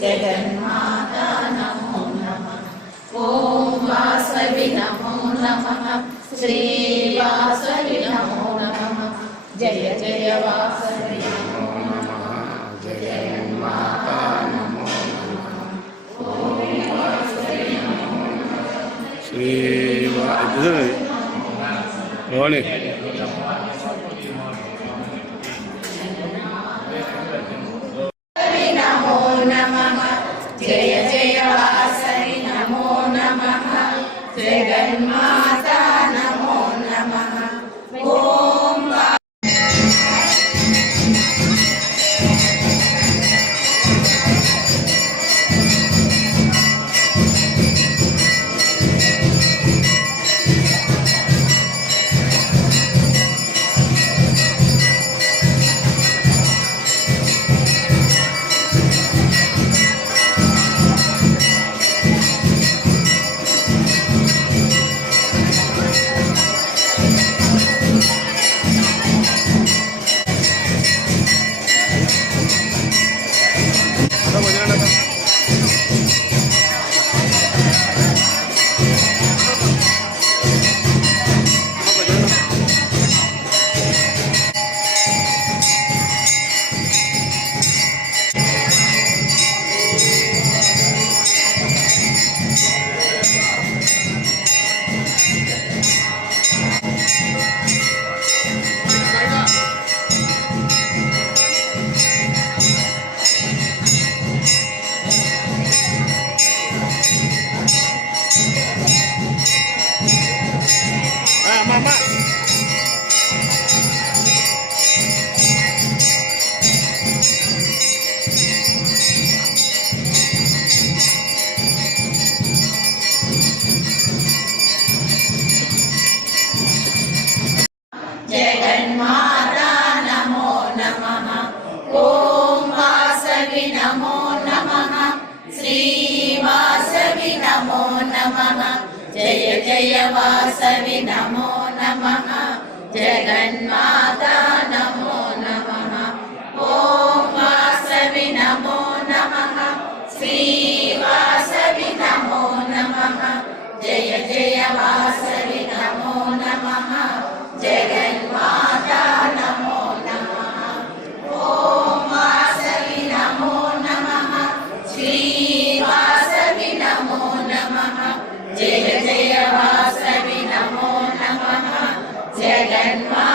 जगन्माता नमो नमः। ओम वासवि नमो नमः। श्री वासवि नमो नमः। जय जय वासवि नमो नमः। जगन्माता नमो नमः। ओम वासवि नमो नमः। श्री वासवि नमो नमः। जय जय वासवि नमो नमः। जगन्माता नमो नमः। ओम जगन्माता नमो नमः। ओम वासवि नमो नमः। श्री वासवि नमो नमः। जय जय वासवि नमो नमः। जगन्माता नमो नमः। ओम वासवि नमो नमः। श्री वासवि नमो नमः। जय जय वासवि नमो नमः। जगन्माता नमो नमः। ओम वासवि नमो नमः। श्री वासवि नमो नमः। जय जय वासवि नमो नमः। जगन्माता